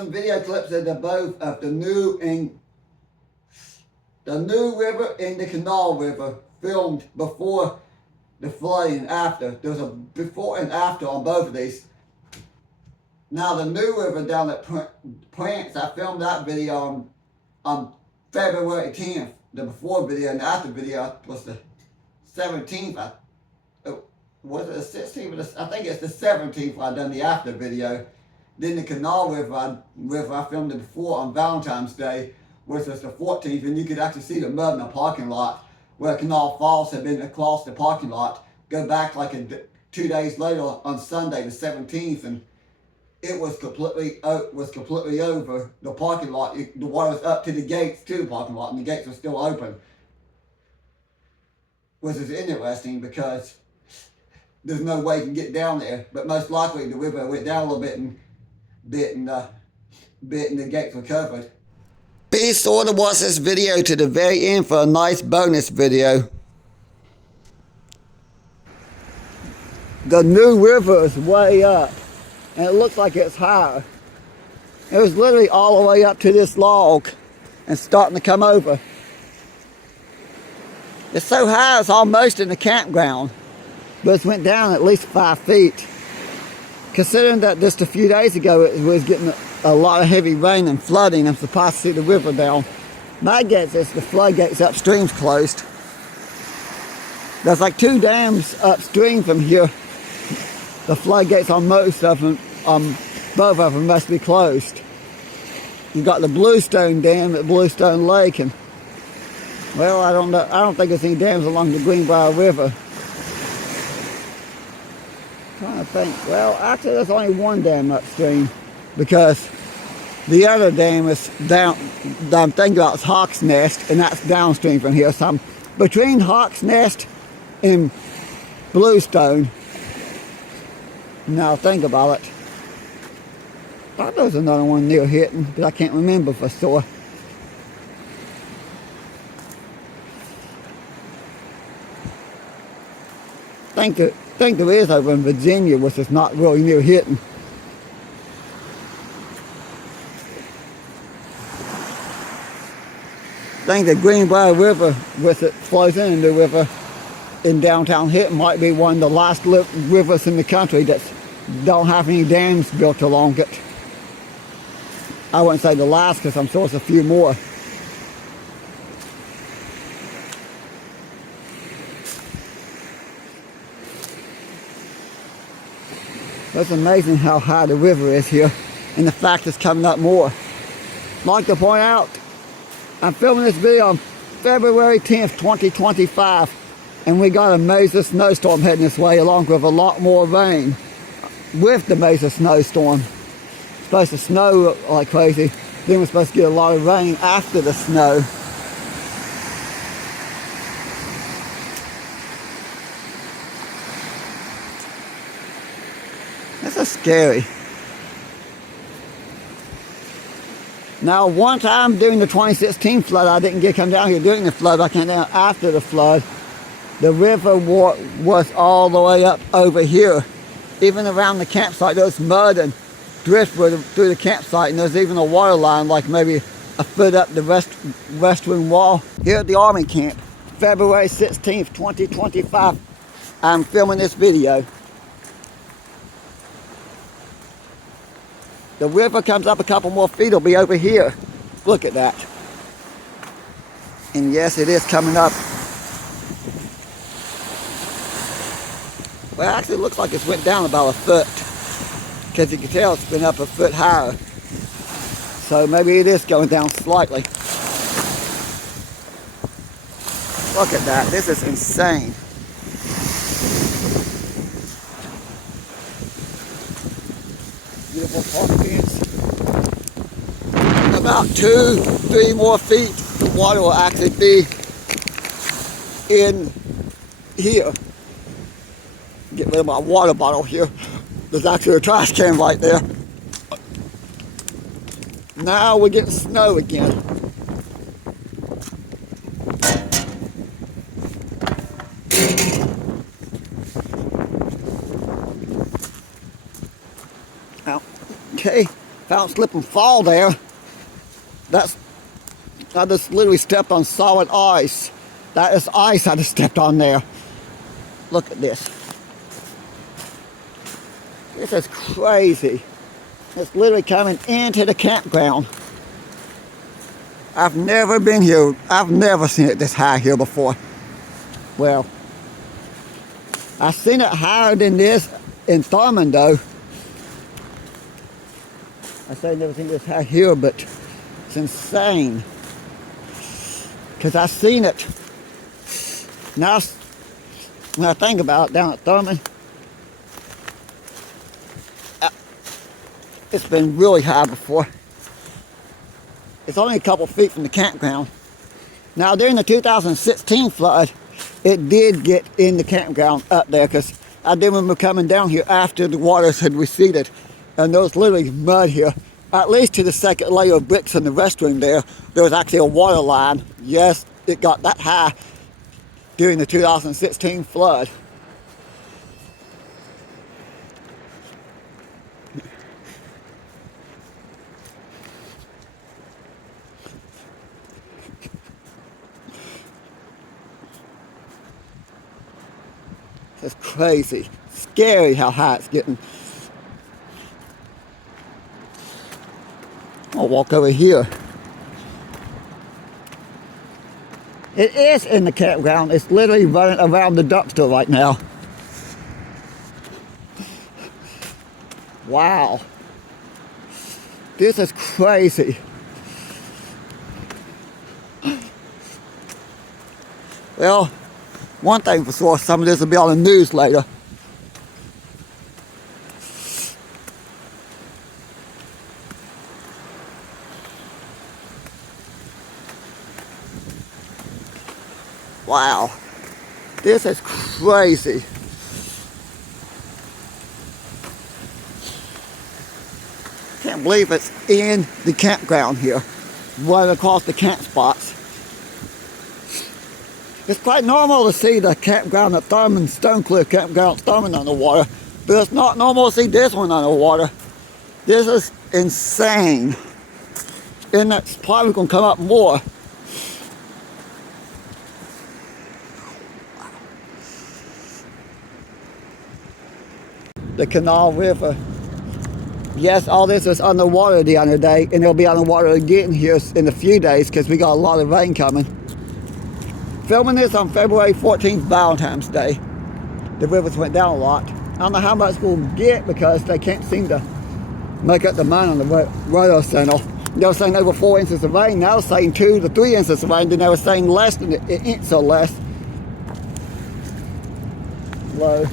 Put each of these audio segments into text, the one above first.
some video clips of the new river and the Canal River filmed before the flooding and after. There's a before and after on both of these. Now the new river down at Prince, I filmed that video on February 10th. The before video and the after video was the 17th. Was it the 16th? I think it's the 17th I done the after video. Then the Canal River, I filmed it before on Valentine's Day, which was the 14th, and you could actually see the mud in the parking lot where Canal Falls had been across the parking lot. Go back like 2 days later on Sunday the 17th, and it was completely over the parking lot. The water was up to the gates to the parking lot, and the gates were still open, which is interesting because there's no way you can get down there. But most likely the river went down a little bit and the gates were covered. Be sure to watch this video to the very end for a nice bonus video. The new river is way up, and it looks like it's higher. It was literally all the way up to this log and starting to come over. It's so high it's almost in the campground, but it's went down at least 5 feet. Considering that just a few days ago it was getting a lot of heavy rain and flooding, I'm surprised to see the river down. My guess is the floodgates upstream's closed. There's like 2 dams upstream from here. The floodgates on most of them, both of them must be closed. You got the Bluestone Dam at Bluestone Lake, and well, I don't know. I don't think there's any dams along the Greenbrier River. Trying to think. Well, actually, there's only one dam upstream because the other dam is down. I'm thinking about is Hawk's Nest, and that's downstream from here. So I'm between Hawk's Nest and Bluestone. Now think about it. I thought there was another one near Hitton, but I can't remember for sure. I think there is over in Virginia, which is not really near Hitton. I think the Greenbrier River, which it flows into the river in downtown Hitton, might be one of the last rivers in the country that don't have any dams built along it. I wouldn't say the last because I'm sure there's a few more. It's amazing how high the river is here, and the fact it's coming up more. I'd like to point out, I'm filming this video on February 10th, 2025, and we got a major snowstorm heading this way, along with a lot more rain. With the major snowstorm, it's supposed to snow like crazy. Then we're supposed to get a lot of rain after the snow. This is scary. Now, one time during the 2016 flood, I didn't get come down here during the flood. I came down after the flood. The river was all the way up over here. Even around the campsite, there was mud and driftwood through the campsite, and there's even a water line like maybe a foot up the western wall. Here at the Army camp, February 16th, 2025, I'm filming this video. The river comes up a couple more feet, it'll be over here. Look at that. And yes, it is coming up. Well, actually it looks like it's went down about a foot, because you can tell it's been up a foot higher. So maybe it is going down slightly. Look at that, this is insane. Beautiful park fence. About 2-3 more feet, the water will actually be in here. Get rid of my water bottle here. There's actually a trash can right there. Now we're getting snow again. Okay, I don't slip and fall there. I just literally stepped on solid ice. That is ice I just stepped on there. Look at this. This is crazy. It's literally coming into the campground. I've never been here. I've never seen it this high here before. Well, I've seen it higher than this in Thurman though. I say I've never seen this high here, but it's insane. Because I've seen it. Now, when I think about it, down at Thurman, it's been really high before. It's only a couple feet from the campground. Now, during the 2016 flood, it did get in the campground up there, because I did remember coming down here after the waters had receded, and there was literally mud here, at least to the second layer of bricks in the restroom there. There was actually a water line. Yes, it got that high during the 2016 flood. It's crazy, scary how high it's getting. I'll walk over here. It is in the campground. It's literally running around the dumpster right now. Wow. This is crazy. Well, one thing for sure, some of this will be on the news later. Wow, this is crazy. Can't believe it's in the campground here, right across the camp spots. It's quite normal to see the campground at Thurman, Stonecliff Campground at Thurman underwater, but it's not normal to see this one underwater. This is insane. And that's probably going to come up more. The Kanawha River. Yes, all this was underwater the other day, and it'll be underwater again here in a few days because we got a lot of rain coming. Filming this on February 14th, Valentine's Day. The rivers went down a lot. I don't know how much we'll get because they can't seem to make up the mind on the radar signal. They were saying over 4 inches of rain. Now they're saying 2 to 3 inches of rain. Then they were saying less than an inch or less. Low.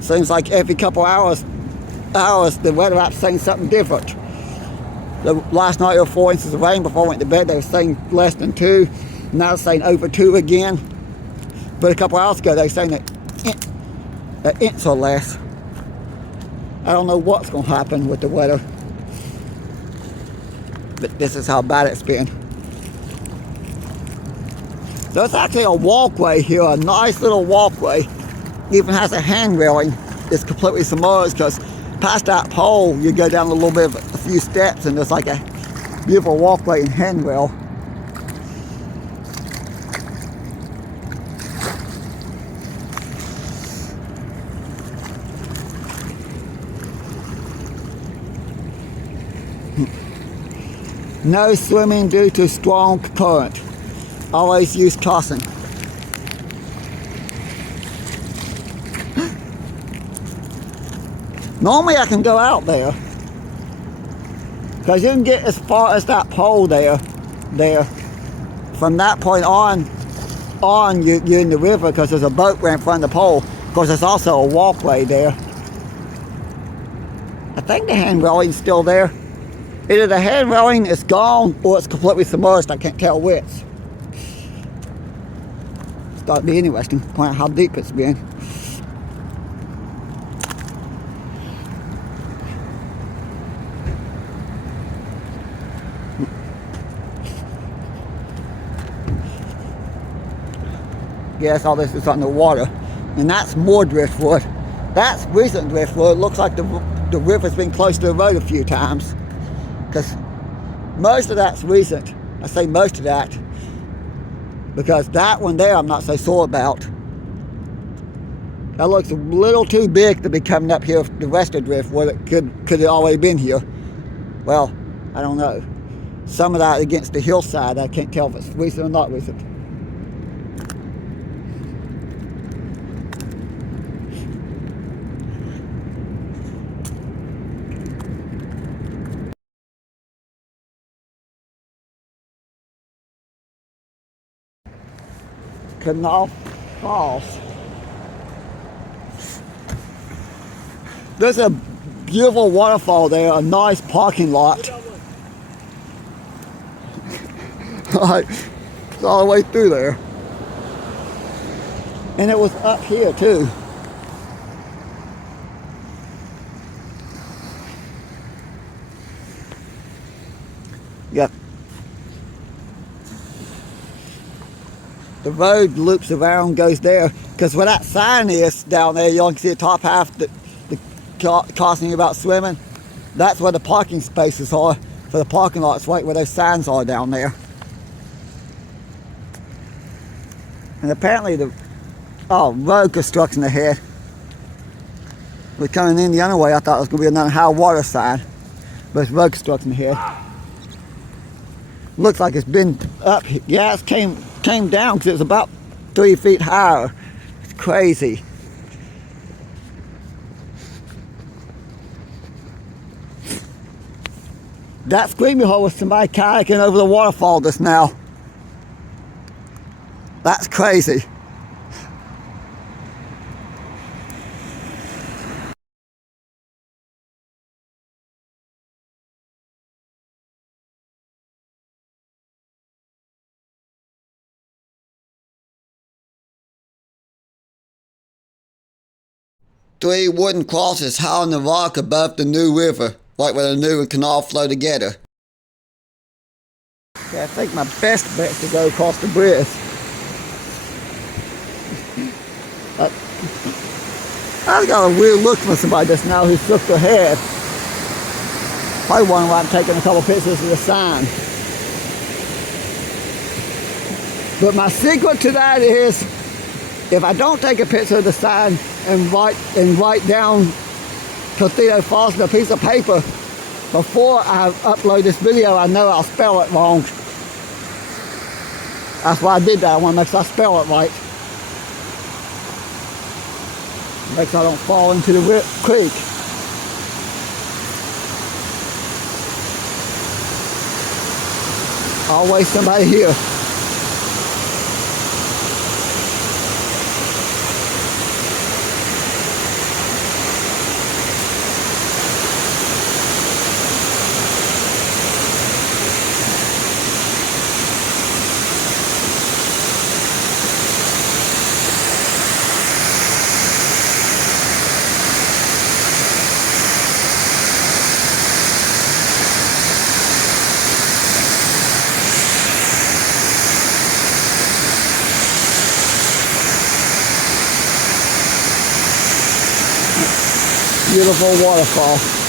Seems like every couple hours the weather app's saying something different. Last night there were 4 inches of rain. Before I went to bed they were saying less than 2. Now they're saying over 2 again. But a couple hours ago they were saying an inch or less. I don't know what's going to happen with the weather. But this is how bad it's been. There's actually a walkway here, a nice little walkway. Even has a hand railing. It's completely submerged because past that pole you go down a little bit of a few steps and there's like a beautiful walkway and handrail. No swimming due to strong current. Always use caution. Normally I can go out there because you can get as far as that pole there. From that point on you're in the river because there's a boat right in front of the pole. Of course there's also a walkway there. I think the hand railing's still there. Either the hand railing is gone or it's completely submerged. I can't tell which. It's got to be interesting to find out how deep it's been. Yes, all this is underwater. And that's more driftwood. That's recent driftwood. It looks like the the river's been close to the road a few times, because most of that's recent. I say most of that because that one there I'm not so sure about. That looks a little too big to be coming up here the rest of the drift. Well, it could have already been here. Well, I don't know. Some of that against the hillside, I can't tell if it's recent or not recent. Kanawha Falls. There's a beautiful waterfall there, a nice parking lot. Alright, it's all the way through there. And it was up here too. Yep. The road loops around, goes there, because where that sign is down there, y'all can see the top half that cautioning you about swimming. That's where the parking spaces are for the parking lots, right where those signs are down there. And apparently the road construction ahead. We're coming in the other way. I thought it was going to be another high water sign, but it's road construction ahead. Looks like it's been up. Yeah, it came down because it was about 3 feet higher. It's crazy. That screaming hole was somebody kayaking over the waterfall just now. That's crazy. Three wooden crosses high on the rock above the new river, right where the new and canal flow together. Yeah, I think my best bet is to go across the bridge. I got a weird look from somebody just now who shook their head. Probably wondering why I'm taking a couple pictures of the sign. But my secret to that is, if I don't take a picture of the sign and write down Castillo Falls on a piece of paper before I upload this video, I know I'll spell it wrong. That's why I did that. I want to make sure I spell it right. Make sure I don't fall into the creek. Always somebody here. Beautiful waterfall.